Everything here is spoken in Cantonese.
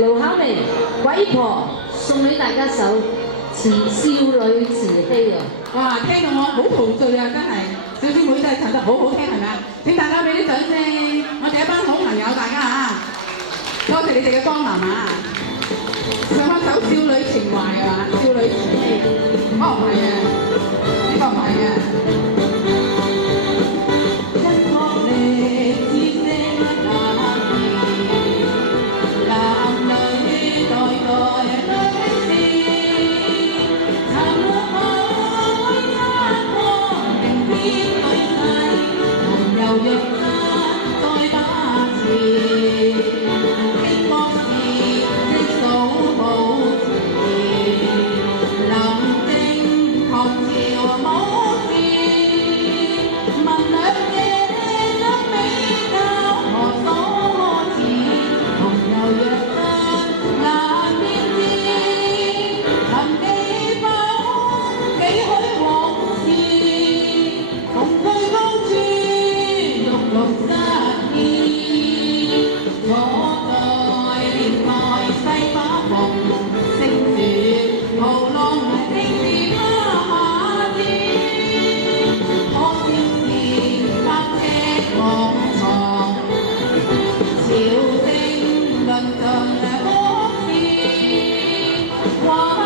盧巧明、鬼婆送俾大家首少女慈禧啊！哇，聽到我好陶醉啊，真係小師妹真係唱得好好聽，係咪啊？請大家俾啲掌聲，我哋一班好朋友大家嚇，多謝你哋嘅光臨啊！唱翻首少女情懷啊，少女慈禧。哦，唔係啊，呢個唔係啊。哇！